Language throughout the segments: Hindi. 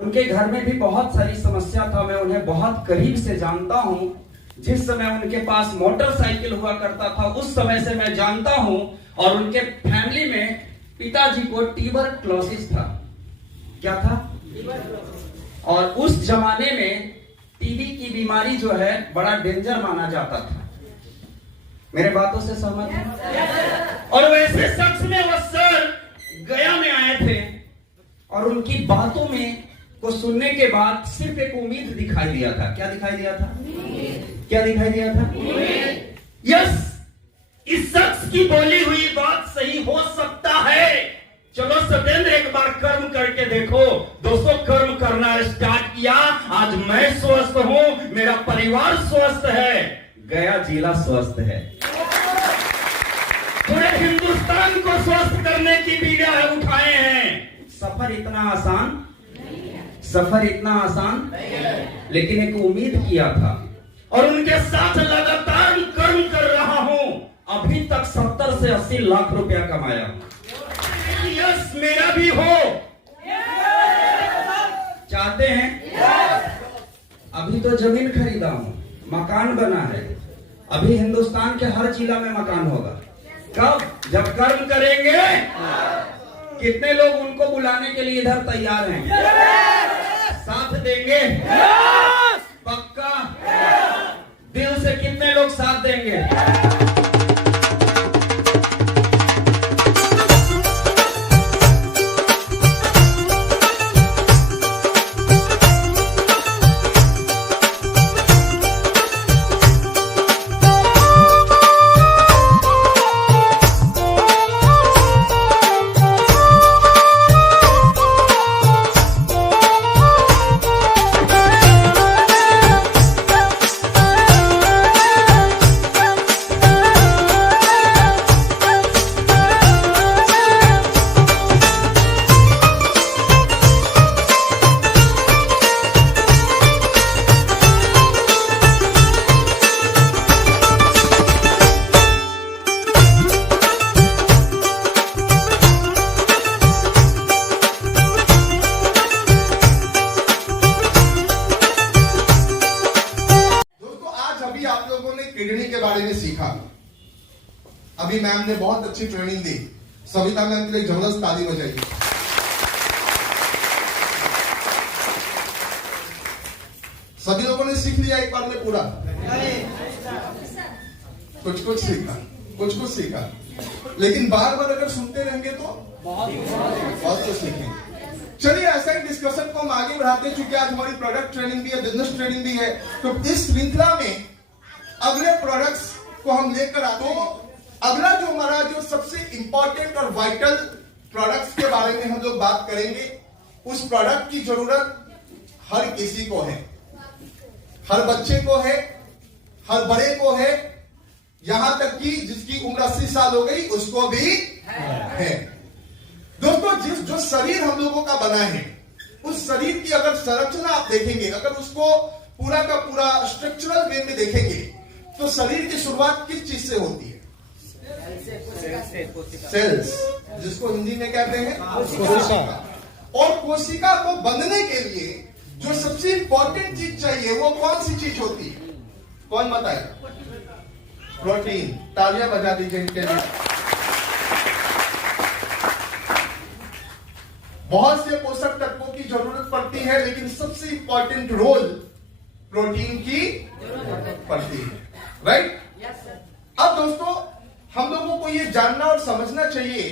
उनके घर में भी बहुत सारी समस्या था, मैं उन्हें बहुत करीब से जानता हूं। जिस समय उनके पास मोटरसाइकिल हुआ करता था उस समय से मैं जानता हूं। और उनके फैमिली में पिताजी को ट्यूबरक्लोसिस था। क्या था? और उस जमाने में टीबी की बीमारी जो है बड़ा डेंजर माना जाता था। मेरे बातों से सहमत हैं? और वैसे शख्स में वह सर गया में आए थे और उनकी बातों में को सुनने के बाद सिर्फ एक उम्मीद दिखाई दिया था। क्या दिखाई दिया था? क्या दिखाई दिया था? यस, इस शख्स की बोली हुई बात सही हो सकता है। चलो सत्येंद्र, एक बार कर्म करके देखो। दोस्तों, कर्म करना स्टार्ट किया। आज मैं स्वस्थ हूं, मेरा परिवार स्वस्थ है, गया जिला स्वस्थ है। पूरे हिंदुस्तान को स्वस्थ करने की बीड़ा उठाए हैं। सफर इतना आसान नहीं है, लेकिन एक उम्मीद किया था और उनके साथ लगातार कर्म कर रहा हूं। अभी तक 70 से 80 लाख रुपया कमाया। यस, मेरा भी हो चाहते हैं? अभी तो जमीन खरीदा हूं, मकान बना है। अभी हिंदुस्तान के हर जिला में मकान होगा। कब? जब कर्म करेंगे। कितने लोग उनको बुलाने के लिए इधर तैयार हैं? साथ देंगे? पक्का? दिल से कितने लोग साथ देंगे? किडनी के बारे में सीखा। अभी मैम ने बहुत अच्छी ट्रेनिंग दी। सविता मैम के लिए जबरदस्त ताली बजाइए। सभी लोगों ने सीख लिया एक बार में पूरा? कुछ सीखा, लेकिन बार बार अगर सुनते रहेंगे तो बहुत कुछ सीखेंगे। चलिए, ऐसा ही डिस्कशन को हम आगे बढ़ाते हैं। चूंकि आज हमारी प्रोडक्ट ट्रेनिंग भी है, बिजनेस ट्रेनिंग भी है, तो इस श्रृंखला में अगले प्रोडक्ट्स को हम लेकर आते हैं। अगला जो हमारा जो सबसे इंपॉर्टेंट और वाइटल प्रोडक्ट्स के बारे में हम लोग बात करेंगे। उस प्रोडक्ट की जरूरत हर किसी को है, हर बच्चे को है, हर बड़े को है, यहां तक कि जिसकी उम्र 80 साल हो गई उसको भी है। दोस्तों, जो शरीर हम लोगों का बना है, उस शरीर की अगर संरचना आप देखेंगे, अगर उसको पूरा का पूरा स्ट्रक्चरल वे में देखेंगे, तो शरीर की शुरुआत किस चीज से होती है? सेल्स, जिसको हिंदी में कहते हैं कोशिका। और कोशिका को बनने के लिए जो सबसे इंपॉर्टेंट चीज चाहिए वो कौन सी चीज होती है? कौन बताएगा? प्रोटीन। तालियां बजा दीजिए इनके लिए। बहुत से पोषक तत्वों की जरूरत पड़ती है, लेकिन सबसे इंपॉर्टेंट रोल प्रोटीन की पड़ती है। राइट? अब दोस्तों, हम लोगों को यह जानना और समझना चाहिए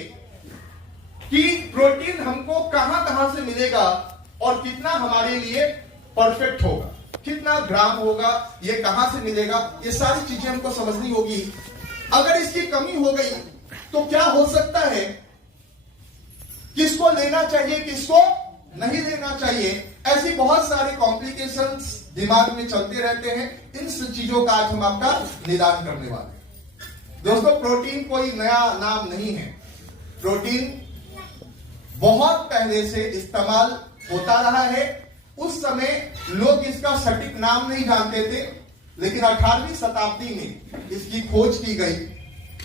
कि प्रोटीन हमको कहां कहां से मिलेगा और कितना हमारे लिए परफेक्ट होगा, कितना ग्राम होगा, यह कहां से मिलेगा, ये सारी चीजें हमको समझनी होगी। अगर इसकी कमी हो गई तो क्या हो सकता है, किसको लेना चाहिए, किसको नहीं लेना चाहिए, ऐसी बहुत सारे कॉम्प्लिकेशंस दिमाग में चलते रहते हैं। इन सब चीजों का आज हम आपका निदान करने वाले हैं। दोस्तों, प्रोटीन कोई नया नाम नहीं है। प्रोटीन बहुत पहले से इस्तेमाल होता रहा है। उस समय लोग इसका सटीक नाम नहीं जानते थे, लेकिन 18वीं शताब्दी में इसकी खोज की गई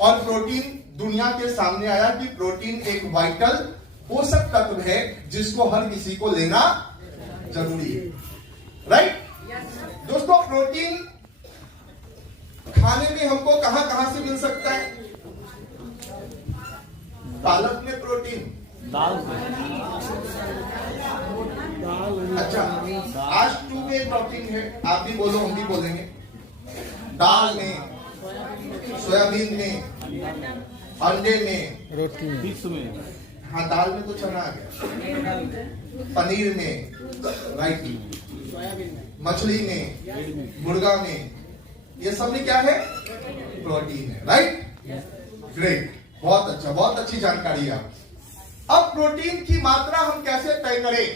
और प्रोटीन दुनिया के सामने आया कि प्रोटीन एक वाइटल पोषक तत्व है जिसको हर किसी को लेना जरूरी है, राइट? दोस्तों, प्रोटीन खाने में हमको कहां कहां से मिल सकता है? पालक में प्रोटीन, दाल अच्छा, आज 2 में प्रोटीन है, आप भी बोलो हम भी बोलेंगे। दाल में, सोयाबीन में, अंडे में, रोटी फिक्स में, हाँ दाल में तो चना आ गया, पनीर में, राइट, मछली में, मुर्गा में, ये सब में क्या है? प्रोटीन है, राइट? ग्रेट, बहुत अच्छा, बहुत अच्छी जानकारी है। अब प्रोटीन की मात्रा हम कैसे तय करें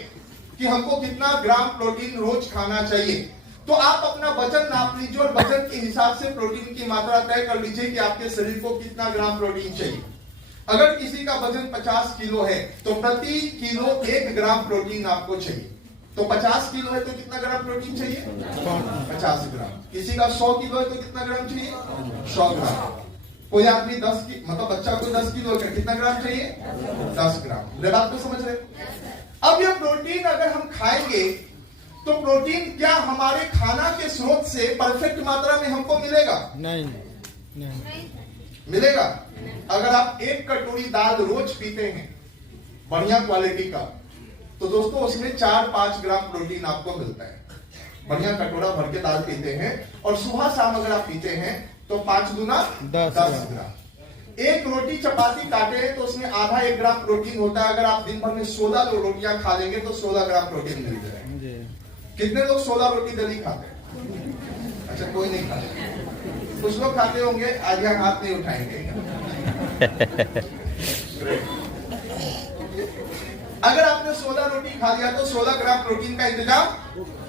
कि हमको कितना ग्राम प्रोटीन रोज खाना चाहिए? तो आप अपना वजन नाप लीजिए और वजन के हिसाब से प्रोटीन की मात्रा तय कर लीजिए कि आपके शरीर को कितना ग्राम प्रोटीन चाहिए। अगर किसी का वजन 50 किलो है तो प्रति किलो 1 ग्राम प्रोटीन आपको चाहिए। तो 50 किलो है तो कितना ग्राम प्रोटीन चाहिए? 50 ग्राम। किसी का 100 किलो है तो कितना ग्राम चाहिए? 100 ग्राम। कोई आदमी 10 की मतलब बच्चा को 10 किलो का कितना ग्राम चाहिए? 10 ग्राम। मेरे बात को समझ रहे? अब ये प्रोटीन अगर हम खाएंगे तो प्रोटीन क्या हमारे खाना के स्रोत से परफेक्ट मात्रा में हमको मिलेगा? नहीं मिलेगा। अगर आप 1 कटोरी दाल रोज पीते हैं बढ़िया क्वालिटी का, तो दोस्तों उसमें 4-5 ग्राम प्रोटीन आपको मिलता है। बढ़िया कटोरा भर के दाल पीते हैं और सुबह शाम अगर आप पीते हैं तो 5 गुना 10 ग्राम। 1 रोटी चपाती काटे तो उसमें आधा 1 ग्राम प्रोटीन होता है। अगर आप दिन भर में 16 रोटियां खा लेंगे तो 16 ग्राम प्रोटीन मिल जाएगा। कितने लोग 16 रोटी डेली खाते हैं? अच्छा, कोई नहीं खाते, कुछ लोग खाते होंगे, आज यहाँ हाथ नहीं उठाएंगे। अगर आपने 16 रोटी खा लिया तो 16 ग्राम प्रोटीन का इंतजाम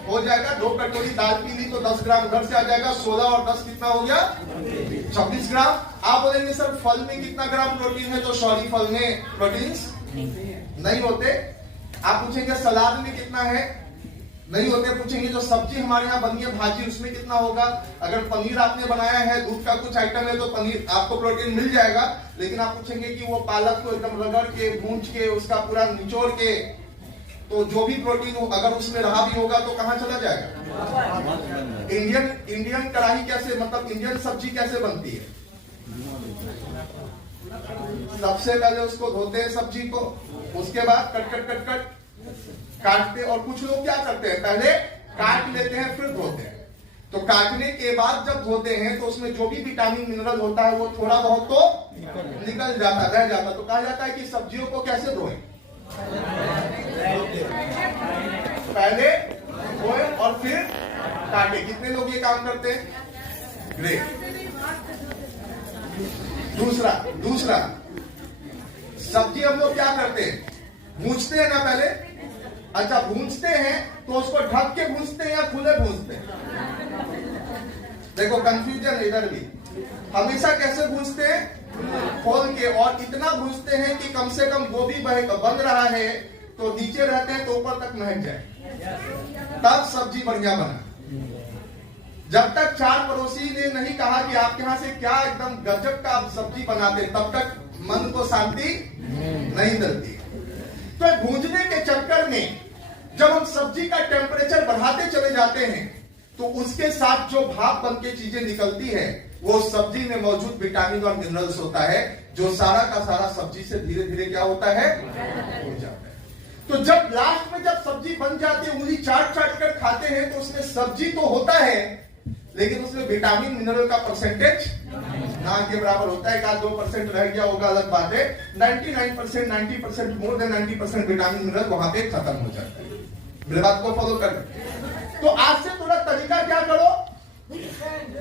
हो जाएगा। 2 कटोरी दाल पी ली तो 10 ग्राम उधर से आ जाएगा। 16 और 10 कितना हो गया? 26 ग्राम। आप बोलेंगे सर फल में कितना ग्राम प्रोटीन है? तो सॉरी, फल में प्रोटीन्स नहीं होते। आप पूछेंगे सलाद में कितना है? नहीं होते। पूछेंगे जो सब्जी हमारे यहाँ बनी है भाजी, उसमें कितना होगा? अगर पनीर आपने बनाया है, दूध का कुछ आइटम है, तो पनीर आपको प्रोटीन मिल जाएगा। लेकिन आप पूछेंगे कि वो पालक को एकदम रगड़ के, भूंज के, उसका पूरा निचोड़ के, तो जो भी प्रोटीन हो अगर उसमें रहा भी होगा तो कहाँ चला जाएगा? इंडियन कढ़ाई कैसे, मतलब इंडियन सब्जी कैसे बनती है? सबसे पहले उसको धोते हैं सब्जी को, उसके बाद कट काटते। और कुछ लोग क्या करते हैं, पहले काट लेते हैं फिर धोते हैं। तो काटने के बाद जब धोते हैं तो उसमें जो भी विटामिन मिनरल होता है वो थोड़ा बहुत तो निकल जाता, रह जाता। तो कहा जाता है कि सब्जियों को कैसे धोएं? पहले धोए और फिर काटे। कितने लोग ये काम करते हैं? ग्रेट। दूसरा सब्जी हम लोग क्या करते हैं? भूंजते हैं ना पहले। अच्छा, भूंजते हैं तो उसको ढक के भूंजते हैं या खुले भूंजते हैं? देखो कंफ्यूजन इधर भी। हमेशा कैसे भूंजते हैं? खोल के। और इतना भूंजते हैं कि कम से कम गोभी बन रहा है तो नीचे रहते हैं तो ऊपर तक महक जाए, तब सब्जी बढ़िया बना। जब तक 4 पड़ोसी ने नहीं कहा कि आपके यहाँ से क्या एकदम गजब का आप सब्जी बनाते, तब तक मन को शांति नहीं मिलती। तो भूंजने के चक्कर में जब हम सब्जी का टेम्परेचर बढ़ाते चले जाते हैं तो उसके साथ जो भाप बन के चीजें निकलती है वो सब्जी में मौजूद विटामिन और मिनरल्स होता है, जो सारा का सारा सब्जी से धीरे धीरे क्या होता है? हो जाता है। तो जब लास्ट में जब सब्जी बन जाती है, उंगली चाट कर खाते हैं तो उसमें सब्जी तो होता है लेकिन उसमें विटामिन मिनरल का परसेंटेज ना के बराबर होता है। 1-2% रह गया होगा, अलग बात है। 99%, 90%, मोर देन 90% विटामिन मिनरल वहां पे खत्म हो जाता है। मेरे बात को फॉलो कर। तो आज से थोड़ा तरीका क्या करो,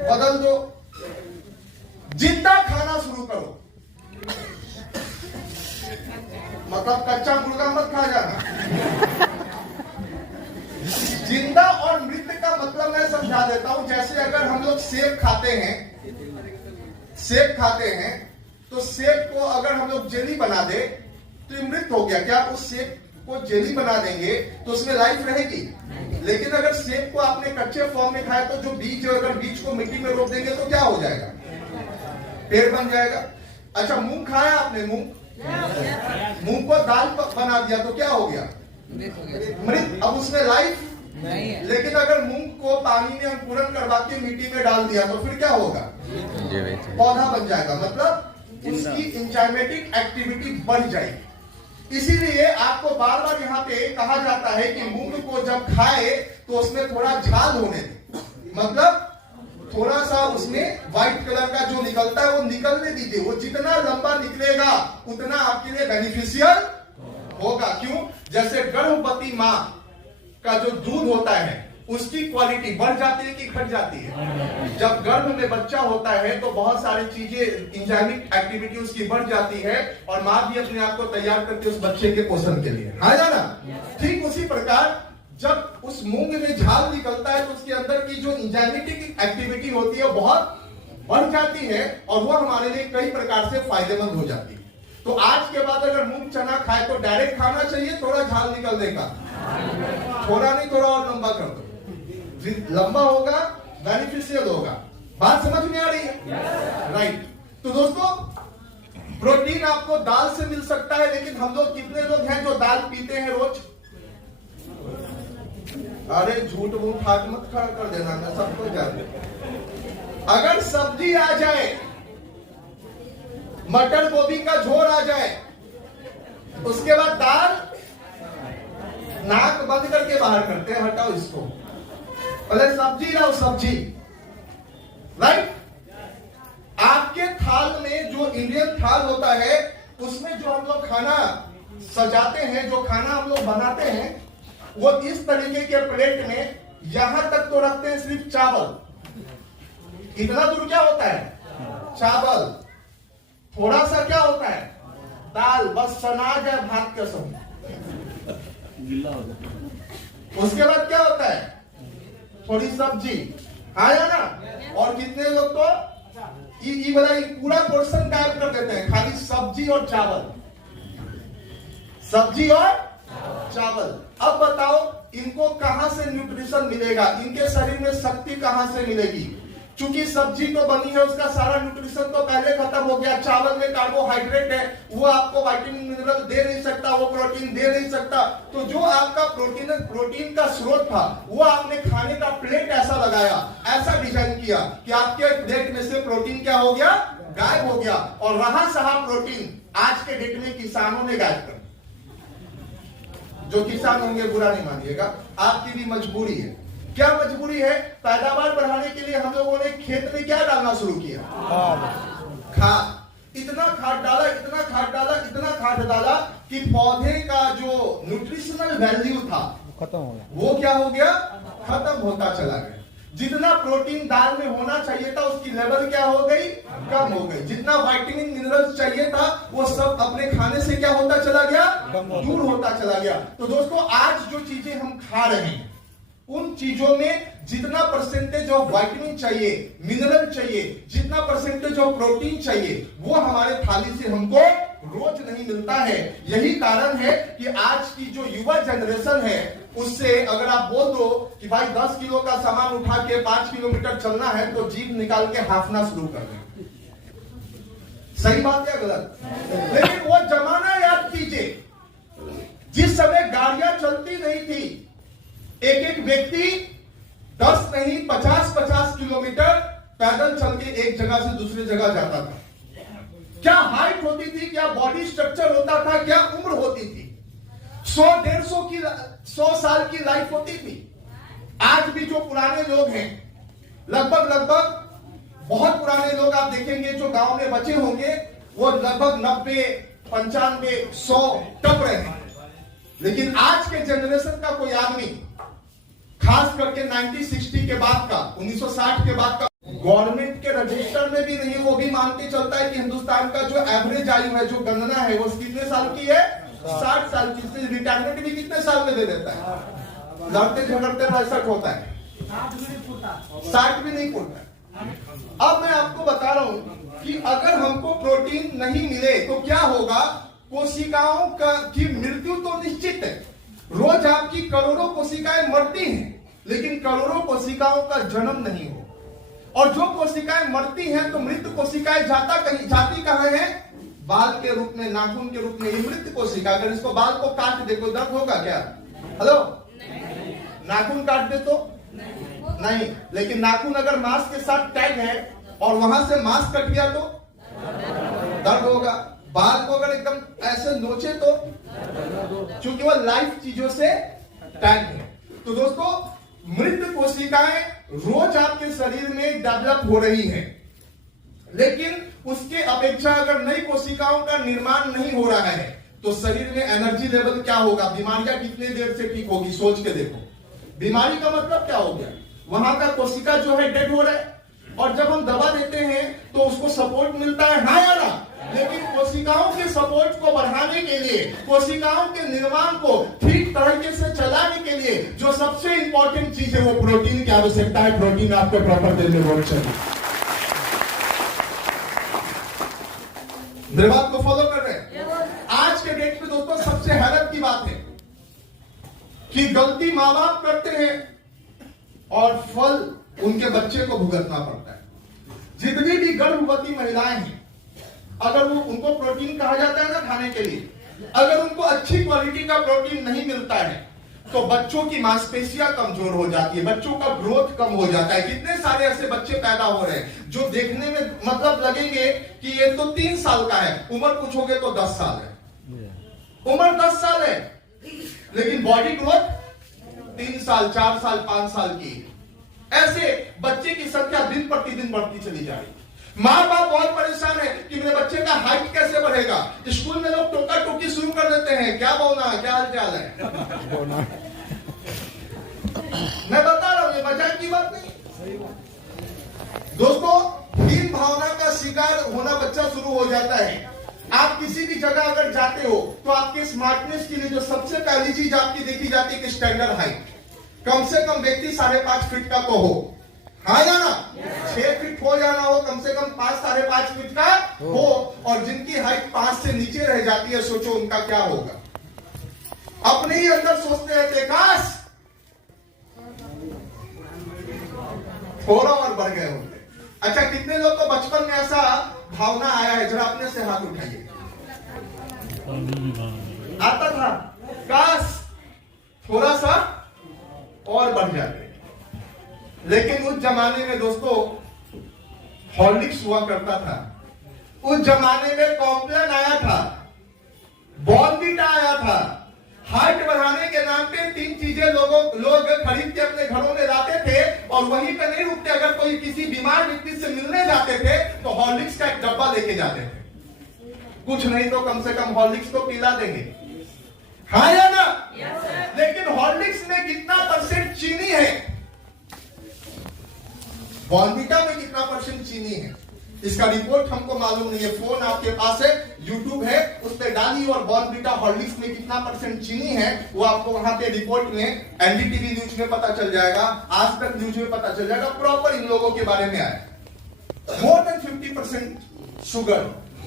बदल दो। जिंदा खाना शुरू करो, मतलब कच्चा मुर्गा मत खा जाना। जिंदा और मृत का मतलब मैं समझा देता हूं। जैसे अगर हम लोग सेब खाते हैं तो सेब को अगर हम लोग जेली बना दे तो ये मृत हो गया। क्या उस सेब को जेली बना देंगे तो उसमें लाइफ रहेगी? लेकिन अगर सेब को आपने कच्चे फॉर्म में खाया तो जो बीज है, अगर बीज को मिट्टी में रोप देंगे तो क्या हो जाएगा? पेड़ बन जाएगा। अच्छा, मूंग खाया आपने? मूंग को दाल बना दिया तो क्या हो गया? मृत। अब उसमें लाइफ नहीं है। लेकिन अगर मूंग को पानी में अंकुरन करवा के मिट्टी में डाल दिया तो फिर क्या होगा? पौधा बन जाएगा, मतलब उसकी इंजाइमेटिक एक्टिविटी बढ़ जाएगी। इसीलिए आपको बार बार यहाँ पे कहा जाता है कि मूंग को जब खाए तो उसमें थोड़ा झाल होने दे, मतलब थोड़ा सा उसमें व्हाइट कलर का जो निकलता है वो निकलने दीजिए। वो जितना लंबा निकलेगा उतना आपके लिए बेनिफिशियल होगा। क्यों? जैसे गर्भवती माँ का जो दूध होता है उसकी क्वालिटी बढ़ जाती है कि घट जाती है? जब गर्भ में बच्चा होता है तो बहुत सारी चीजें, इंजाइमिक एक्टिविटी उसकी बढ़ जाती है और माँ भी अपने आप को तैयार करती है उस बच्चे के पोषण के लिए, है ना? ठीक उसी प्रकार जब उस मूंग में झाल निकलता है तो उसके अंदर की जो इंजाइमेटिक एक्टिविटी होती है बहुत बढ़ जाती है और वो हमारे लिए कई प्रकार से फायदेमंद हो जाती है। तो आज के बाद अगर मूंग चना खाए तो डायरेक्ट खाना चाहिए, थोड़ा झाल निकलने का, थोड़ा नहीं थोड़ा और लंबा कर दो, लंबा होगा, बेनिफिशियल होगा। बात समझ में आ रही है? राइट। तो दोस्तों, प्रोटीन आपको दाल से मिल सकता है, लेकिन हम लोग कितने लोग हैं जो दाल पीते हैं रोज? अरे झूठ मूठ हाथ मत खड़ा कर देना, मैं सबको जानता। अगर सब्जी आ जाए, मटर गोभी का झोल आ जाए, उसके बाद दाल, नाक बंद करके बाहर करते हैं, हटाओ इसको, पहले सब्जी लाओ, सब्जी। राइट? आपके थाल में जो इंडियन थाल होता है उसमें जो हम लोग खाना सजाते हैं, जो खाना हम लोग बनाते हैं, वो इस तरीके के प्लेट में यहां तक तो रखते हैं सिर्फ चावल। इतना दूर क्या होता है? चावल। थोड़ा सा क्या होता है? दाल, बस सना जाए भात का सब। गिल्ला हो जाता। उसके बाद क्या होता है? थोड़ी सब्जी, हाँ या ना? और कितने लोग तो ये वाला पूरा पोर्शन गायब कर देते हैं, खाली सब्जी और चावल, सब्जी और चावल। अब बताओ इनको कहां से न्यूट्रिशन मिलेगा? इनके शरीर में शक्ति कहां से मिलेगी? चूंकि सब्जी तो बनी है, उसका सारा न्यूट्रिशन तो पहले खत्म हो गया। चावल में कार्बोहाइड्रेट है, वो आपको विटामिन मिनरल दे नहीं सकता, वो प्रोटीन दे नहीं सकता। तो जो आपका प्रोटीन का स्रोत था, वो आपने खाने का प्लेट ऐसा लगाया, ऐसा डिजाइन किया कि आपके प्लेट में से प्रोटीन क्या हो गया? गायब हो गया। और रहा सहा प्रोटीन आज के डेट में किसानों ने गायब कर। जो किसान होंगे बुरा नहीं मानिएगा, आपकी भी मजबूरी है। क्या मजबूरी है? पैदावार बढ़ाने के लिए हम लोगों ने खेत में क्या डालना शुरू किया? खाद। इतना खाद डाला, इतना खाद डाला, इतना खाद डाला कि पौधे का जो न्यूट्रिशनल वैल्यू था खत्म हो गया। वो क्या हो गया? खत्म होता चला गया। जितना प्रोटीन दाल में होना चाहिए था उसकी लेवल क्या हो गई? कम हो गई। जितना विटामिन मिनरल्स चाहिए था वो सब अपने खाने से क्या होता चला गया? दूर होता चला गया। तो दोस्तों, आज जो चीजें हम खा रहे हैं उन चीजों में जितना परसेंटेज ऑफ विटामिन चाहिए, मिनरल चाहिए, जितना परसेंटेज ऑफ प्रोटीन चाहिए, वो हमारे थाली से हमको रोज नहीं मिलता है। यही कारण है कि आज की जो युवा जनरेशन है उससे अगर आप बोल दो कि भाई 10 किलो का सामान उठा के 5 किलोमीटर चलना है तो जीभ निकाल के हाफना शुरू कर दें। सही बात या गलत? लेकिन वो जमाना याद कीजिए जिस समय गाड़ियां चलती नहीं थी, एक एक व्यक्ति 10 नहीं 50-50 किलोमीटर पैदल चल के एक जगह से दूसरी जगह जाता था। क्या हाइट होती थी, क्या बॉडी स्ट्रक्चर होता था, क्या उम्र होती थी। 100 साल की लाइफ होती थी। आज भी जो पुराने लोग हैं, लगभग बहुत पुराने लोग आप देखेंगे जो गांव में बचे होंगे, वो लगभग 90, 95, 100 टप रहे हैं। लेकिन आज के जनरेशन का कोई आदमी, खास करके 1960 के बाद का, 1960 के बाद का, गवर्नमेंट के रजिस्टर में भी नहीं, वो भी मान के चलता है कि हिंदुस्तान का जो एवरेज आयु है, जो गणना है, वो कितने साल की है? 60 साल की। रिटायरमेंट भी कितने साल में दे देता है? लड़ते झगड़ते 65 होता है, 60 भी नहीं पूछता। अब मैं आपको बता रहा हूं कि अगर हमको प्रोटीन नहीं मिले तो क्या होगा? कोशिकाओं की मृत्यु तो निश्चित है। रोज आपकी करोड़ों कोशिकाएं मरती हैं, लेकिन करोड़ों कोशिकाओं का जन्म नहीं हो। और जो कोशिकाएं मरती हैं तो मृत कोशिकाएं जाती कहां है? बाल के रूप में, नाखून के रूप में। ये मृत कोशिका, अगर इसको बाल को काट दे तो दर्द होगा क्या? हेलो? नाखून काट दे तो नहीं, लेकिन नाखून अगर मांस के साथ टैग है और वहां से मांस कट गया तो दर्द होगा। बाल को अगर एकदम ऐसे नोचे तो, क्योंकि वो लाइफ चीजों से टैग है। तो दोस्तों, मृत कोशिकाएं रोज आपके शरीर में डेवलप हो रही हैं, लेकिन उसके अपेक्षा अगर नई कोशिकाओं का निर्माण नहीं हो रहा है तो शरीर में एनर्जी लेवल क्या होगा, बीमारियां कितने देर से ठीक होगी, सोच के देखो। बीमारी का मतलब क्या हो गया, वहां का कोशिका जो है डेड हो रहा है, और जब हम दवा देते हैं तो उसको सपोर्ट मिलता है, हाँ या ना। लेकिन कोशिकाओं के सपोर्ट को बढ़ाने के लिए, कोशिकाओं के निर्माण को ठीक तरीके से चलाने के लिए जो सबसे इंपॉर्टेंट चीज है वो प्रोटीन की आवश्यकता है। प्रोटीन आपको प्रॉपर देने होना चाहिए। मेरे बात को फॉलो कर रहे हैं? आज के डेट में दोस्तों सबसे हैरत की बात है कि गलती माँ बाप करते हैं और फल उनके बच्चे को भुगतना पड़ता है। जितनी भी गर्भवती महिलाएं हैं, अगर वो उनको प्रोटीन कहा जाता है ना खाने के लिए, अगर उनको अच्छी क्वालिटी का प्रोटीन नहीं मिलता है तो बच्चों की मांसपेशियां कमजोर हो जाती है, बच्चों का ग्रोथ कम हो जाता है। कितने सारे ऐसे बच्चे पैदा हो रहे हैं जो देखने में मतलब लगेंगे कि ये तो 3 साल का है, उम्र पूछोगे तो 10 साल है, उम्र 10 साल है, लेकिन बॉडी ग्रोथ 3 साल 4 साल 5 साल की। ऐसे बच्चे की संख्या दिन प्रतिदिन बढ़ती चली जा रही। माँ बाप बहुत परेशान है कि मेरे बच्चे का हाइट कैसे बढ़ेगा। स्कूल में लोग टोका टोकी शुरू कर देते हैं, क्या बोलना, क्या हाल चाल है। मैं बता रहा हूं, ये मजाक की बात नहीं। दोस्तों, हीन भावना का शिकार होना बच्चा शुरू हो जाता है। आप किसी भी जगह अगर जाते हो तो आपके स्मार्टनेस के लिए जो सबसे पहली चीज आपकी देखी जाती है कि स्टैंडर्ड हाइट, कम से कम व्यक्ति 5.5 फीट का तो हो, हाँ या ना। 6 फीट हो जाना हो, कम से कम 5-5.5 फीट का हो। और जिनकी हाइट 5 से नीचे रह जाती है, सोचो उनका क्या होगा। अपने ही अंदर सोचते रहते, काश थोड़ा और बढ़ गए होते। अच्छा, कितने लोग को बचपन में ऐसा भावना आया है, जरा अपने से हाथ उठाइए। आता था, काश थोड़ा सा और बढ़ जाते। लेकिन उस जमाने में दोस्तों हॉर्लिक्स हुआ करता था, उस जमाने में कॉम्प्लेन आया था, बॉर्नवीटा आया था। हाइट बढ़ाने के नाम पे 3 चीजें लोग खरीद के अपने घरों में लाते थे और वहीं पे नहीं रुकते। अगर कोई किसी बीमार व्यक्ति से मिलने जाते थे तो हॉर्लिक्स का एक डब्बा लेके जाते थे, कुछ नहीं तो कम से कम हॉर्लिक्स तो पिला देंगे, हाँ या ना। लेकिन हॉर्लिक्स में कितना % चीनी है, बॉर्नवीटा में कितना % चीनी है, इसका रिपोर्ट हमको मालूम नहीं है। फोन आपके पास है, यूट्यूब है, उस पर डालिए और बॉर्नवीटा हॉर्लिक्स में कितना % चीनी है वो आपको वहां पे रिपोर्ट में एनडीटीवी न्यूज में पता चल जाएगा, आज तक न्यूज में पता चल जाएगा। प्रॉपर इन लोगों के बारे में आया। मोर देन 50% शुगर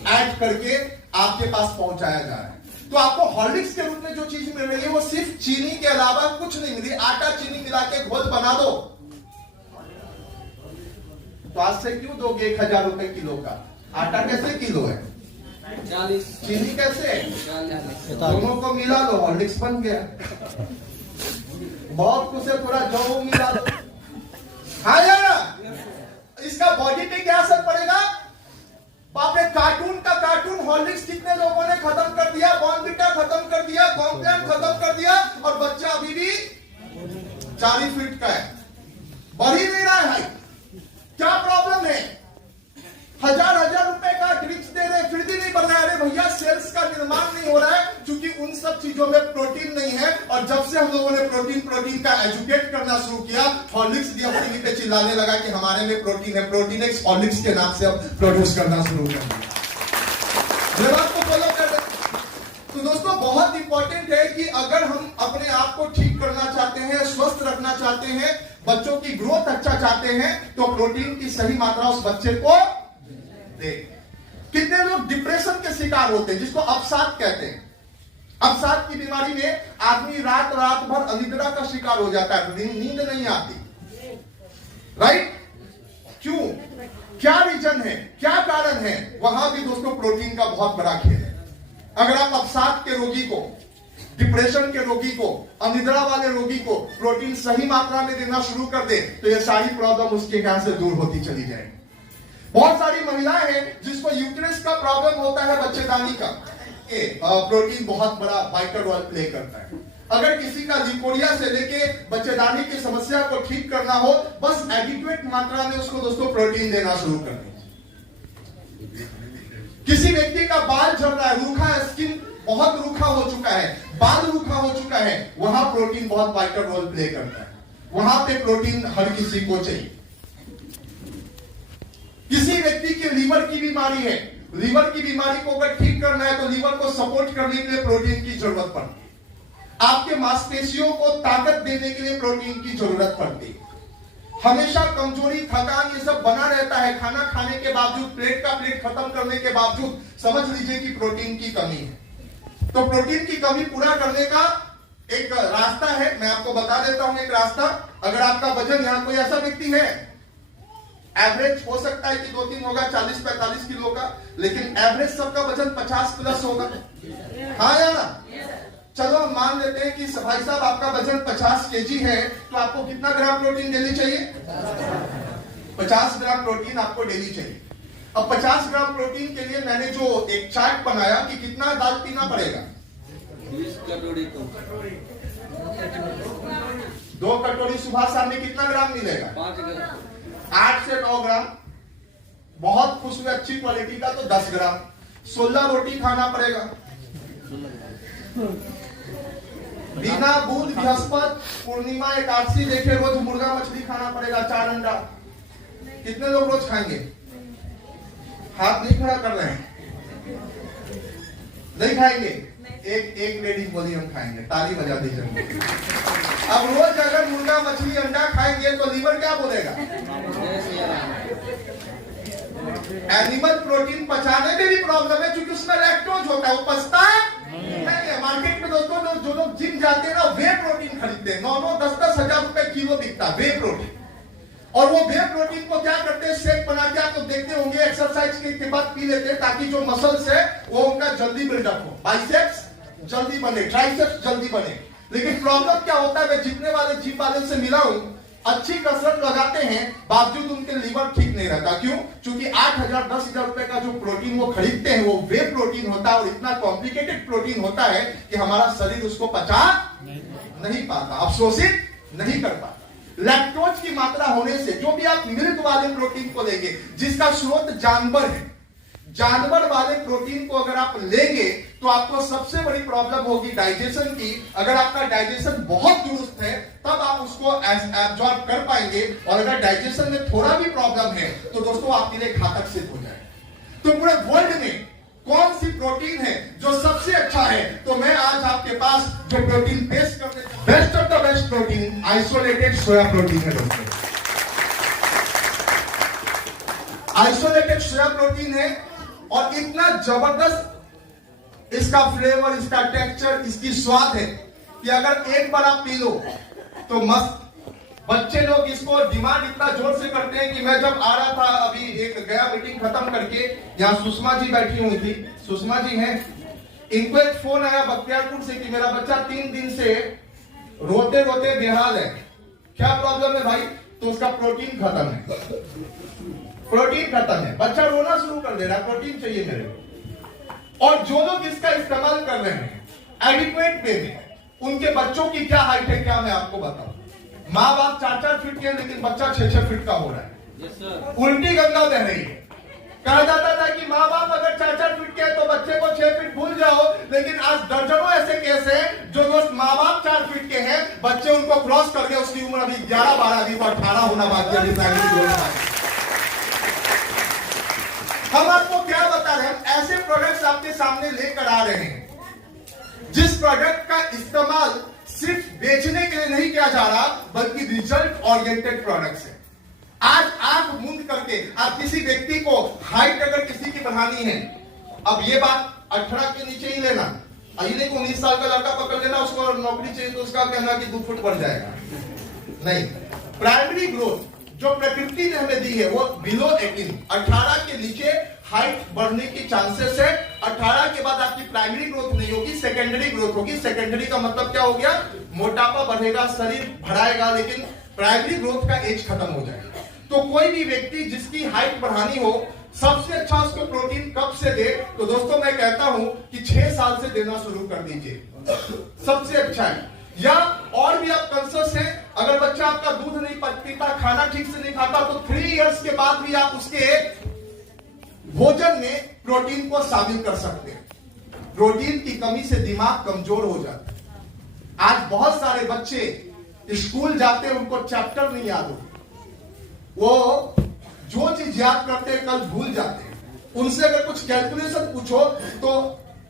ऐड करके आपके पास पहुंचाया जा रहा है। तो आपको हॉर्लिक्स के रूप में जो चीज मिल रही है वो सिर्फ चीनी के अलावा कुछ नहीं मिल रही। आटा चीनी मिला के घोल बना दो तो आज से क्यों दोगे 1000 रुपए किलो का? आटा कैसे किलो है? 40। चीनी कैसे है? दोनों को मिला लो, हॉर्लिक्स बन गया। बहुत कुछ है, थोड़ा जौ मिला लो, हाँ यार। इसका बॉडी पे क्या असर पड़ेगा? आपने कार्टून का कार्टून हॉर्लिक्स कितने लोगों ने खत्म कर दिया, बॉर्नवीटा खत्म कर दिया, कॉम्प्लान खत्म कर दिया, और बच्चा अभी भी 40 फीट का है, बढ़ ही नहीं रहा है। क्या प्रॉब्लम है? 1000 रुपए का ड्रिंक्स दे रहे फिर भी नहीं बढ़ रहा है। अरे भैया, सेल्स का निर्माण नहीं हो रहा है क्योंकि उन सब चीजों में प्रोटीन नहीं है। और जब से हम लोगों ने प्रोटीन का एजुकेट करना शुरू किया, हॉर्लिक्स भी अब टीवी पे चिल्लाने लगा कि हमारे में प्रोटीन है, प्रोटीन एक्स हॉर्लिक्स के नाम से अब प्रोड्यूस करना शुरू कर दिया। ये बात को फॉलो कर रहे। तो दोस्तों, बहुत इंपॉर्टेंट है कि अगर हम अपने आप को ठीक करना चाहते हैं, स्वस्थ रखना चाहते हैं, बच्चों की ग्रोथ अच्छा चाहते हैं, तो प्रोटीन की सही मात्रा उस बच्चे को दे। कितने लोग डिप्रेशन के शिकार होते हैं, जिसको अवसाद कहते हैं। अवसाद की बीमारी में आदमी रात भर अनिद्रा का शिकार हो जाता है, नींद नहीं आती, राइट? क्यों? क्या रीजन है, क्या कारण है? वहां भी दोस्तों प्रोटीन का बहुत बड़ा खेल है। अगर आप अवसाद के रोगी को डिप्रेशन के रोगी को, अनिद्रा वाले रोगी को प्रोटीन सही मात्रा में देना शुरू कर दे तो ये सारी प्रॉब्लम उसके यहाँ से दूर होती चली जाएगी। बहुत सारी महिलाएं हैं जिसको यूट्रस का प्रॉब्लम होता है, बच्चेदानी का, प्रोटीन बहुत बड़ा वाइटल रोल प्ले करता है। अगर किसी का लिकोरिया से लेके बच्चेदानी की समस्या को ठीक करना हो, बस एडिक्वेट मात्रा में उसको दोस्तों प्रोटीन देना शुरू कर दीजिए। किसी व्यक्ति का बाल झड़ रहा है, रूखा है, स्किन बहुत रूखा हो चुका है, बाल रूखा हो चुका है, वहां प्रोटीन बहुत वाइटल रोल प्ले करता है। वहां पे प्रोटीन हर किसी को चाहिए। किसी व्यक्ति के लीवर की बीमारी है, लीवर की बीमारी को अगर ठीक करना है तो लीवर को सपोर्ट करने के लिए प्रोटीन की जरूरत पड़ती है। आपके मांसपेशियों को ताकत देने के लिए प्रोटीन की जरूरत पड़ती है। हमेशा कमजोरी, थकान ये सब बना रहता है, खाना खाने के बावजूद, प्लेट का प्लेट खत्म करने के बावजूद, समझ लीजिए कि प्रोटीन की कमी है। तो प्रोटीन की कमी पूरा करने का एक रास्ता है, मैं आपको बता देता हूं एक रास्ता। अगर आपका वजन, यहाँ कोई ऐसा व्यक्ति है, एवरेज हो सकता है कि 2-3 होगा 40-45 किलो का, लेकिन एवरेज सबका वजन 50 प्लस होगा, हाँ या ना? चलो हम मान लेते हैं कि भाई साहब आपका वजन 50 केजी है, तो आपको कितना ग्राम प्रोटीन डेली चाहिए? 50 ग्राम प्रोटीन आपको डेली चाहिए। अब 50 ग्राम प्रोटीन के लिए मैंने जो एक चार्ट बनाया कि कितना दाल पीना पड़ेगा। 2 कटोरी सुबह शाम में कितना ग्राम मिलेगा? 5 ग्राम। 8 से 9 ग्राम। बहुत खुशबू अच्छी क्वालिटी का तो 10 ग्राम। 16 रोटी खाना पड़ेगा। बिना बुध, बृहस्पति, पूर्णिमा, एकादशी देखे रोज मुर्गा मछली खाना पड़ेगा, 4 अंडा। कितने लोग रोज खाएंगे? हाथ नहीं खड़ा कर रहे हैं, नहीं खाएंगे? एक लेडीज बोली हम खाएंगे, ताली बजा दीजिए। अब रोज अगर मुर्गा मछली अंडा खाएंगे तो लीवर क्या बोलेगा? एनिमल प्रोटीन पचाने में भी प्रॉब्लम है, क्योंकि उसमें लैक्टोज होता है, वो पचता है नहीं। मार्केट में दोस्तों जो लोग जिम जाते हैं ना, वे प्रोटीन खरीदते हैं, 9-10 हजार रुपए किलो बिकता है वे प्रोटीन। और वो वे प्रोटीन को क्या करते हैं, शेक बना के, आप तो देखते होंगे एक्सरसाइज के बाद पी लेते हैं, ताकि जो मसल्स है वो उनका जल्दी बिल्डअप हो, बाइसेप्स जल्दी बने, ट्राइसेप्स जल्दी बने। लेकिन प्रॉब्लम क्या होता है, मैं जितने वाले जिम वाले से मिला हूं, अच्छी कसरत लगाते हैं, बावजूद उनके लीवर ठीक नहीं रहता। क्यों? क्योंकि 8,000-10,000 रुपए का जो प्रोटीन वो खरीदते हैं वो वे प्रोटीन होता है, और इतना कॉम्प्लिकेटेड प्रोटीन होता है कि हमारा शरीर उसको पचा नहीं पाता, अवशोषित नहीं कर पाता। लैक्टोज की मात्रा होने से, जो भी आप मिल्क वाले प्रोटीन को लेंगे, जिसका स्रोत जानवर है, जानवर वाले प्रोटीन को अगर आप लेंगे तो आपको सबसे बड़ी प्रॉब्लम होगी डाइजेशन की। अगर आपका डाइजेशन बहुत दुरुस्त है तब आप उसको एब्जॉर्ब कर पाएंगे, और अगर डाइजेशन में थोड़ा भी प्रॉब्लम है तो दोस्तों आपके लिए घातक सिद्ध हो जाएगा। तो पूरे वर्ल्ड में कौन सी प्रोटीन है जो सबसे अच्छा है? तो मैं आज आपके पास जो प्रोटीन पेश करने, best of the best protein isolated soya protein है दोस्तों। आइसोलेटेड सोया प्रोटीन है, और इतना जबरदस्त इसका फ्लेवर, इसका टेक्सचर, इसकी स्वाद है कि अगर एक बार आप पी लो तो मस्त। बच्चे लोग इसको डिमांड इतना जोर से करते हैं कि मैं जब आ रहा था, अभी एक गया मीटिंग खत्म करके, यहाँ सुषमा जी बैठी हुई थी, सुषमा जी हैं, इनको एक फोन आया बख्तियारपुर से कि मेरा बच्चा 3 दिन से रोते रोते बेहाल है। क्या प्रॉब्लम है भाई? तो उसका प्रोटीन खत्म है, प्रोटीन खत्म है, बच्चा रोना शुरू कर दे रहा, प्रोटीन चाहिए मेरे को। और जो लोग इसका इस्तेमाल कर रहे हैं एडिक्वेट वे में, उनके बच्चों की क्या हाइट है, क्या मैं आपको बताऊं? माँ बाप 4-4 फीट के, लेकिन बच्चा 6-6 फीट का हो रहा है। उल्टी गंगा बह रही है। कहा जाता था कि माँ बाप अगर 4-4 फीट के तो बच्चे को 6 फीट भूल जाओ, लेकिन आज दर्जनों ऐसे केस हैं जो दोस्त माँ बाप 4 फीट के हैं, बच्चे उनको क्रॉस कर गए, उसकी उम्र अभी 11-12, अभी 18 होना बाकी है। हम आपको क्या बता रहे हैं? हम ऐसे प्रोडक्ट्स आपके सामने लेकर आ रहे हैं जिस प्रोडक्ट का इस्तेमाल सिर्फ बेचने के लिए नहीं किया जा रहा, बल्कि रिजल्ट ओरिएंटेड प्रोडक्ट्स है। आज आंख मूंद करके आप किसी व्यक्ति को हाइट अगर किसी की बढ़ानी है, अब ये बात 18 के नीचे ही लेना, अहिने को 19 साल का लड़का पकड़ लेना, उसको नौकरी चाहिए तो उसका कहना कि 2 फुट बढ़ जाएगा, नहीं। प्राइमरी ग्रोथ जो प्रकृति ने हमें दी है वो बिलो 18 के नीचे हाइट बढ़ने की चांसेस है 18 के बाद आपकी प्राइमरी ग्रोथ नहीं होगी, सेकेंडरी ग्रोथ होगी। सेकेंडरी का मतलब क्या हो गया? मोटापा बढ़ेगा, शरीर बढ़ाएगा, लेकिन प्राइमरी ग्रोथ का एज खत्म हो जाएगा। तो कोई भी व्यक्ति जिसकी हाइट बढ़ानी हो, सबसे अच्छा उसको प्रोटीन कब से दे? तो दोस्तों मैं कहता हूं कि 6 साल से देना शुरू कर दीजिए, सबसे अच्छा है। या और भी आप कंसर्स हैं, अगर बच्चा आपका दूध नहीं पीता, खाना ठीक से नहीं खाता, तो 3 इयर्स के बाद भी आप उसके भोजन में प्रोटीन को शामिल कर सकते हैं। प्रोटीन की कमी से दिमाग कमजोर हो जाता है। आज बहुत सारे बच्चे स्कूल जाते हैं, उनको चैप्टर नहीं याद होते, वो जो चीज याद करते हैं कल भूल जाते हैं। उनसे अगर कुछ कैलकुलेशन पूछो तो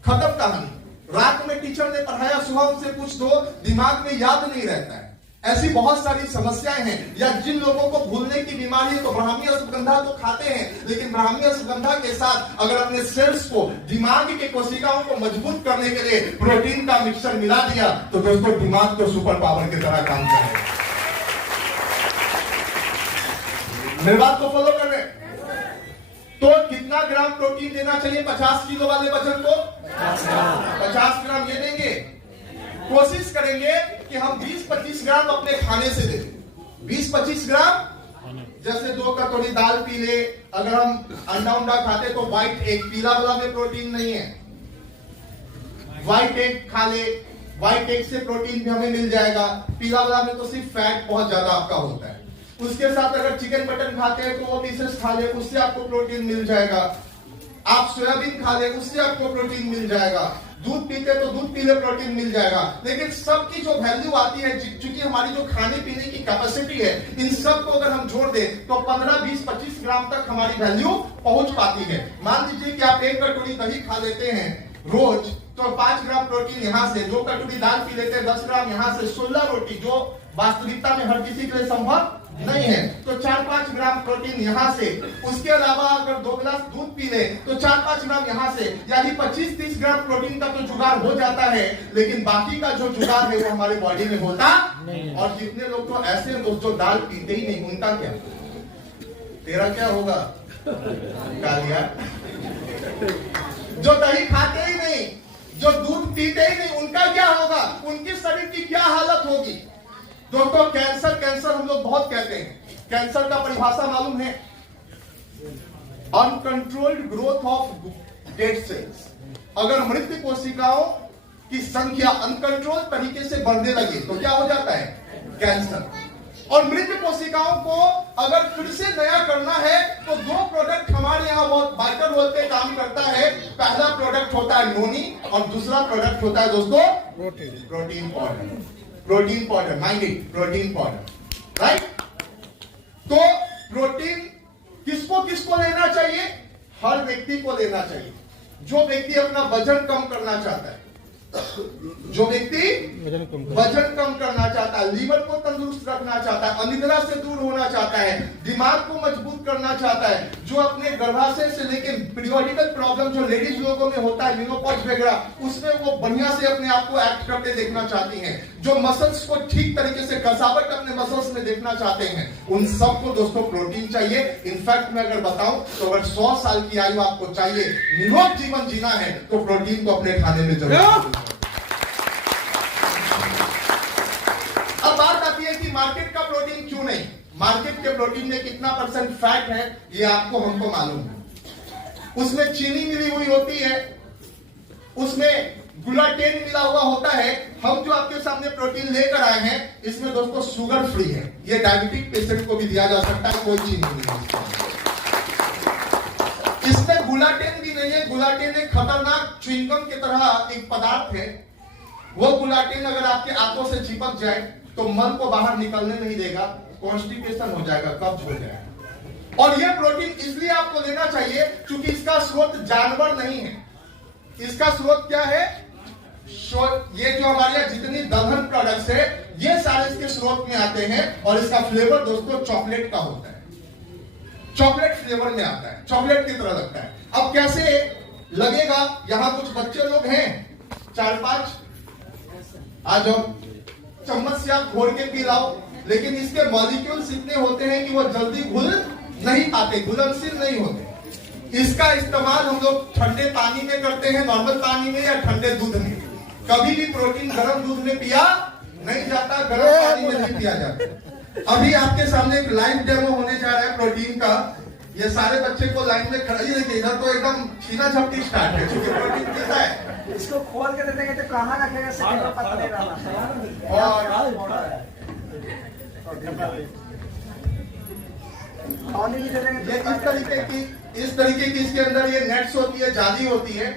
खत्म कहानी। रात में टीचर ने पढ़ाया, सुबह उनसे पूछ दो, दिमाग में याद नहीं रहता है। ऐसी बहुत सारी समस्याएं हैं। या जिन लोगों को भूलने की बीमारी है तो ब्राह्मी अश्वगंधा तो खाते हैं, लेकिन ब्राह्मी अश्वगंधा के साथ अगर अपने सेल्स को, दिमाग के कोशिकाओं को मजबूत करने के लिए प्रोटीन का मिक्सचर मिला दिया तो दोस्तों दिमाग तो सुपर पावर की तरह काम करेगा। मेरी बात को फॉलो कर रहे हैं? तो कितना ग्राम प्रोटीन देना चाहिए 50 किलो वाले वजन को? 50 ग्राम ये देंगे। कोशिश करेंगे कि हम 20-25 ग्राम अपने खाने से दें। 20-25 ग्राम, जैसे 2 कटोरी दाल पी ले। अगर हम अंडा खाते तो व्हाइट एग, पीला वाला में प्रोटीन नहीं है, व्हाइट एग खा ले। व्हाइट एग से प्रोटीन भी हमें मिल जाएगा। पीला वाला में तो सिर्फ फैट बहुत ज्यादा आपका होता है। उसके साथ अगर चिकन मटन खाते हैं तो वो पीसेस खा ले, उससे आपको प्रोटीन मिल जाएगा। आप सोयाबीन खा ले, उससे आपको प्रोटीन मिल जाएगा। दूध पीते तो दूध पी ले, प्रोटीन मिल जाएगा। लेकिन सबकी जो वैल्यू आती है, चूंकि हमारी जो खाने पीने की कैपेसिटी है, इन सब को अगर हम जोड़ दें तो 15, 20, 25 ग्राम तक हमारी वैल्यू पहुंच पाती है। मान लीजिए कि आप 1 कटोरी दही खा लेते हैं रोज, तो 5 ग्राम प्रोटीन यहां से। 2 कटोरी दाल पी लेते हैं, 10 ग्राम यहां से। 16 रोटी, जो वास्तविकता में हर किसी के लिए संभव नहीं है, तो 4-5 ग्राम प्रोटीन यहां से। उसके अलावा अगर 2 गिलास दूध पी ले तो 4-5 ग्राम यहां से, यानी 25-30 ग्राम प्रोटीन का तो जुगाड़ हो जाता है। लेकिन बाकी का जो जुगाड़ है वो हमारे बॉडी में होता नहीं। और जितने लोग तो ऐसे दोस्तों दाल पीते ही नहीं, उनका क्या? तेरा क्या होगा कालिया? जो दही खाते ही नहीं, जो दूध पीते ही नहीं, उनका क्या होगा? उनकी शरीर की क्या हालत होगी? दोस्तों कैंसर हम लोग बहुत कहते हैं। कैंसर का परिभाषा मालूम है? Uncontrolled growth of dead cells. अगर मृत कोशिकाओं की संख्या अनकंट्रोल तरीके से बढ़ने लगे तो क्या हो जाता है? कैंसर। और मृत कोशिकाओं को अगर फिर से नया करना है तो 2 प्रोडक्ट हमारे यहाँ बहुत वाइटल रोल पे काम करता है। पहला प्रोडक्ट होता है नोनी और दूसरा प्रोडक्ट होता है दोस्तों protein powder. Protein powder, mind it, protein powder, right? तो प्रोटीन किसको किसको लेना चाहिए? हर व्यक्ति को लेना चाहिए। जो व्यक्ति अपना वजन कम करना चाहता है, जो व्यक्ति वजन कम करना चाहता है, लीवर को तंदुरुस्त रखना चाहता है, अनिद्रा से दूर होना चाहता है, दिमाग को मजबूत करना चाहता है, जो अपने गर्भाशय से लेकर पीरियोडिकल प्रॉब्लम जो लेडीज लोगों में होता है, मेनोपॉज वगैरह, उसमें वो बढ़िया से अपने आप को एक्ट करते देखना चाहती हैं, जो मसल्स को ठीक तरीके से कसावट अपने मसल्स में देखना चाहते हैं, उन सबको दोस्तों प्रोटीन चाहिए। इनफैक्ट मैं अगर बताऊं तो अगर 100 साल की आयु आपको चाहिए, निरोग जीवन जीना है, तो प्रोटीन को अपने खाने में जरूर। अब बात आती है कि मार्केट का प्रोटीन क्यों नहीं? मार्केट के प्रोटीन में कितना परसेंट फैट है ये आपको हमको मालूम है। उसमें चीनी मिली हुई होती है, उसमें ग्लूटेन मिला हुआ होता है। हम जो आपके सामने प्रोटीन लेकर आए हैं इसमें दोस्तों शुगर फ्री है। ये डायबिटिक पेशेंट को भी दिया जा सकता है, कोई चीनी नहीं है इसमें। ग्लूटेन भी नहीं है। ग्लूटेन एक खतरनाक च्युइंगम की तरह एक पदार्थ है। वो ग्लूटेन अगर आपके आंतों से चिपक जाए तो मल को बाहर निकलने नहीं देगा, कॉन्स्टिपेशन हो जाएगा, कब्ज हो जाएगा। और ये प्रोटीन इसलिए आपको लेना चाहिए क्योंकि इसका स्रोत जानवर नहीं है। इसका स्रोत क्या है? ये जो हमारे यहाँ जितनी दलहन प्रोडक्ट्स है ये सारे इसके स्रोत में आते हैं। और इसका फ्लेवर दोस्तों चॉकलेट का होता है, चॉकलेट फ्लेवर में आता है, चॉकलेट की तरह लगता है। अब कैसे लगेगा? यहाँ कुछ बच्चे लोग हैं 4-5, आ जाओ, चम्मच से आप घोल के पी लाओ, लेकिन इसके मॉलिक्यूल्स इतने होते हैं कि वो जल्दी घुल नहीं पाते, घुलनशील नहीं होते। इसका इस्तेमाल हम लोग ठंडे पानी में करते हैं, नॉर्मल पानी में या ठंडे दूध में। कभी भी प्रोटीन गर्म दूध में पिया नहीं जाता, गर्म पानी में नहीं पिया जाता। अभी आपके सामने एक लाइव डेमो होने जा रहा है प्रोटीन का। ये सारे बच्चे को लाइन में खड़ा, ये देखिए इधर तो एकदम छीना झपटी स्टार्ट है, क्योंकि प्रोटीन कैसा है, इसको खोल के देखेंगे तो कहाँ रखेगा सेकंड में पता नहीं रहा। और नहीं दे देंगे ये इस तरीके की इसके अंदर ये नेट्स होती है, जाली होती है,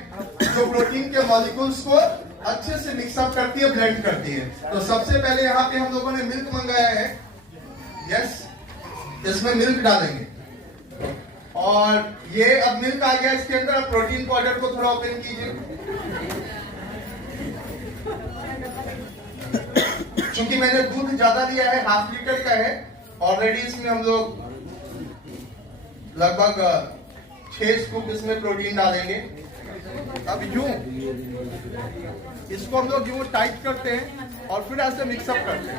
जो प्रोटीन के मॉलिक्यूल्स को अच्छे से मिक्सअप करती है, ब्लेंड करती है। तो सबसे पहले यहाँ पे हम लोगों ने मिल्क मंगाया है। यस, इसमें मिल्क डालेंगे और ये अब मिल्क आ गया इसके अंदर। अब प्रोटीन पाउडर को थोड़ा ओपन कीजिए। चूंकि मैंने दूध ज्यादा लिया है, 1/2 लीटर का है ऑलरेडी, इसमें हम लोग लगभग 6 स्कूप इसमें प्रोटीन डालेंगे। अब यूं इसको हम लोग यूं टाइट करते हैं और फिर ऐसे मिक्सअप करते हैं।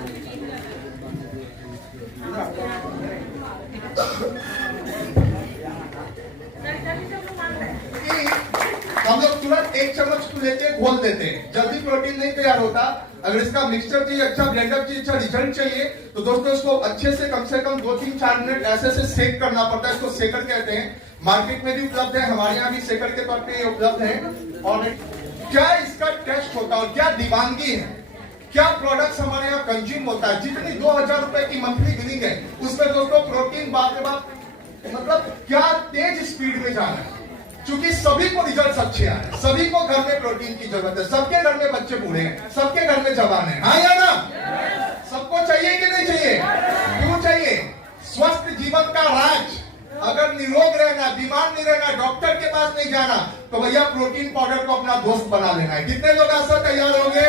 हम लोग तुरंत 1 चम्मच को लेके घोल देते हैं, जल्दी प्रोटीन नहीं तैयार होता। अगर इसका मिक्सचर चाहिए, अच्छा ब्लेंडअप चाहिए, अच्छा रिजल्ट चाहिए, तो दोस्तों इसको अच्छे से कम 2-3-4 मिनट ऐसे से सेक करना पड़ता है। इसको सेकर कहते हैं। मार्केट में भी उपलब्ध है, हमारे यहाँ भी सेकर के तौर पे उपलब्ध है। और क्या इसका टेस्ट होता है और क्या दीवानगी है, क्या प्रोडक्ट्स हमारे यहाँ कंज्यूम होता है। जितनी 2000 रुपए की मंथली बिलिंग है, उसमें दोस्तों प्रोटीन बाप रे बाप, मतलब क्या तेज स्पीड में जाना है। क्योंकि सभी को रिजल्ट अच्छे आ रहे हैं, सभी को घर में प्रोटीन की जरूरत है, सबके घर में बच्चे बूढ़े हैं, सबके घर में जवान है, हाँ या ना? सबको चाहिए कि नहीं चाहिए? क्यों चाहिए? स्वस्थ जीवन का राज। अगर निरोग रहना, बीमार नहीं रहना, डॉक्टर के पास नहीं जाना, तो भैया प्रोटीन पाउडर को अपना दोस्त बना लेना है। कितने लोग ऐसा तैयार होंगे?